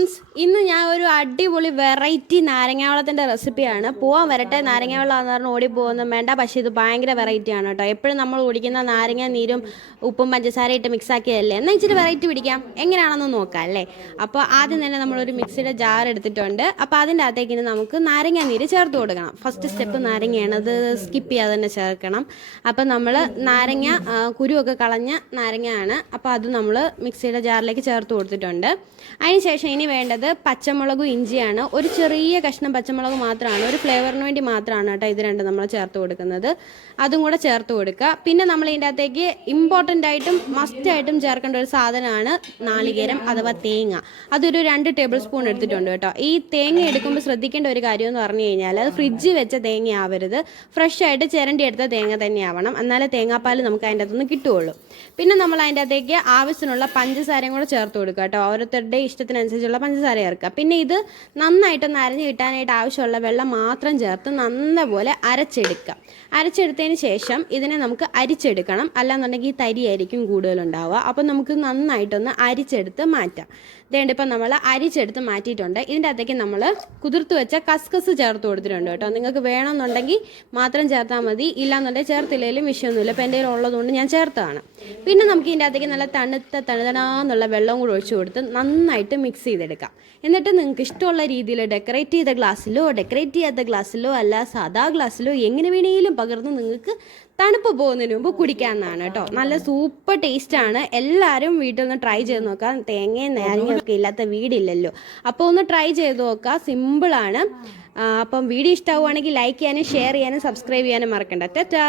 Friends ഇന്ന് ഞാൻ ഒരു അടിപൊളി വെറൈറ്റി നാരങ്ങാവെള്ളത്തിന്റെ റെസിപ്പിയാണ്. പോവാൻ വരട്ടെ. നാരങ്ങാവെള്ളം എന്ന് പറഞ്ഞാൽ ഓടി പോകുന്ന വേണ്ട പക്ഷേ ഇത് ഭയങ്കര വെറൈറ്റി ആണ് കേട്ടോ. എപ്പോഴും നമ്മൾ കുടിക്കുന്ന നാരങ്ങ നീരും ഉപ്പും പഞ്ചസാര ഇട്ട് മിക്സ് ആക്കിയതല്ലേ? എന്നാൽ ഇച്ചിരി വെറൈറ്റി പിടിക്കാം. എങ്ങനെയാണെന്ന് നോക്കാം അല്ലേ? അപ്പോൾ ആദ്യം തന്നെ നമ്മളൊരു മിക്സിയുടെ ജാർ എടുത്തിട്ടുണ്ട്. അപ്പോൾ അതിന്റെ അകത്തേക്ക് ഇനി നമുക്ക് നാരങ്ങ നീര് ചേർത്ത് കൊടുക്കണം. ഫസ്റ്റ് സ്റ്റെപ്പ് നാരങ്ങയാണ്. അത് സ്കിപ്പ് ചെയ്യാതെ തന്നെ ചേർക്കണം. അപ്പോൾ നമ്മൾ നാരങ്ങ കുരുവൊക്കെ കളഞ്ഞ നാരങ്ങയാണ്. അപ്പോൾ അത് നമ്മൾ മിക്സിയുടെ ജാറിലേക്ക് ചേർത്ത് കൊടുത്തിട്ടുണ്ട്. അതിനുശേഷം ഇനി വേണ്ടത് പച്ചമുളകും ഇഞ്ചിയാണ്. ഒരു ചെറിയ കഷ്ണം പച്ചമുളക് മാത്രമാണ്. ഒരു ഫ്ലേവറിന് വേണ്ടി മാത്രമാണ് കേട്ടോ ഇത് രണ്ടും നമ്മൾ ചേർത്ത് കൊടുക്കുന്നത്. അതും കൂടെ ചേർത്ത് കൊടുക്കുക. പിന്നെ നമ്മൾ ഇതിന്റെ അകത്തേക്ക് ഇമ്പോർട്ടന്റ് ആയിട്ടും മസ്റ്റ് ആയിട്ടും ചേർക്കേണ്ട ഒരു സാധനമാണ് നാളികേരം അഥവാ തേങ്ങ. അതൊരു രണ്ട് ടേബിൾ സ്പൂൺ എടുത്തിട്ടുണ്ട് കേട്ടോ. ഈ തേങ്ങ എടുക്കുമ്പോൾ ശ്രദ്ധിക്കേണ്ട ഒരു കാര്യം എന്ന് പറഞ്ഞു കഴിഞ്ഞാൽ അത് ഫ്രിഡ്ജിൽ വെച്ച തേങ്ങ ആവരുത്. ഫ്രഷ് ആയിട്ട് ചിരണ്ടി എടുത്ത തേങ്ങ തന്നെ ആവണം. എന്നാലേ തേങ്ങാപ്പാൽ നമുക്ക് അതിന്റെ അകത്തുനിന്ന് കിട്ടുകയുള്ളൂ. പിന്നെ നമ്മൾ അതിന്റെ അകത്തേക്ക് ആവശ്യത്തിനുള്ള പഞ്ചസാരയും കൂടെ ചേർത്ത് കൊടുക്കുക കേട്ടോ. ഓരോരുത്തരുടെ ഇഷ്ടത്തിനനുസരിച്ചുള്ള പഞ്ചസാര ചേർക്കുക. പിന്നെ ഇത് നന്നായിട്ട് അരഞ്ഞ് കിട്ടാനായിട്ട് ആവശ്യമുള്ള വെള്ളം മാത്രം ചേർത്ത് നന്നപോലെ അരച്ചെടുക്കുക. അരച്ചെടുത്തതിന് ശേഷം ഇതിനെ നമുക്ക് അരിച്ചെടുക്കണം. അല്ലാന്നുണ്ടെങ്കിൽ തരിയായിരിക്കും കൂടുതലുണ്ടാവുക. അപ്പം നമുക്ക് നന്നായിട്ടൊന്ന് അരിച്ചെടുത്ത് മാറ്റാം. ഇതേണ്ട ഇപ്പം നമ്മൾ അരിച്ചെടുത്ത് മാറ്റിയിട്ടുണ്ട്. ഇതിന്റെ അകത്തേക്ക് നമ്മൾ കുതിർത്ത് വെച്ച കസ്കസ് ചേർത്ത് കൊടുത്തിട്ടുണ്ട് കേട്ടോ. നിങ്ങൾക്ക് വേണമെന്നുണ്ടെങ്കിൽ മാത്രം ചേർത്താൽ മതി. ഇല്ലാന്നുണ്ടെങ്കിൽ ചേർത്തില്ലെങ്കിലും വിഷയമൊന്നുമില്ല. ഇപ്പം എന്റെ ഉള്ളതുകൊണ്ട് ഞാൻ ചേർത്തതാണ്. പിന്നെ നമുക്ക് ഇതിന്റെ അകത്തേക്ക് നല്ല തണുത്ത തണുതണാന്നുള്ള വെള്ളം കൂടി ഒഴിച്ചു കൊടുത്ത് നന്നായിട്ട് മിക്സ് ചെയ്തെടുക്കാം. എന്നിട്ട് നിങ്ങൾക്ക് ഇഷ്ടമുള്ള രീതിയിൽ ഡെക്കറേറ്റ് ചെയ്ത ഗ്ലാസ്സിലോ ഡെക്കറേറ്റ് ചെയ്യാത്ത ഗ്ലാസ്സിലോ അല്ല സാധാ ഗ്ലാസ്സിലോ എങ്ങനെ വേണമെങ്കിലും പകർന്ന് നിങ്ങൾക്ക് തണുപ്പ് പോകുന്നതിന് മുമ്പ് കുടിക്കാമെന്നാണ് കേട്ടോ. നല്ല സൂപ്പർ ടേസ്റ്റ് ആണ്. എല്ലാവരും വീട്ടിൽ നിന്ന് ട്രൈ ചെയ്ത് നോക്കാം. തേങ്ങയും നാരങ്ങയൊക്കെ ഇല്ലാത്ത വീടില്ലല്ലോ. അപ്പോൾ ഒന്ന് ട്രൈ ചെയ്ത് നോക്കുക സിമ്പിളാണ് അപ്പം വീഡിയോ ഇഷ്ടമാവുകയാണെങ്കിൽ ലൈക്ക് ചെയ്യാനും ഷെയർ ചെയ്യാനും സബ്സ്ക്രൈബ് ചെയ്യാനും മറക്കണ്ട. ടാറ്റാ.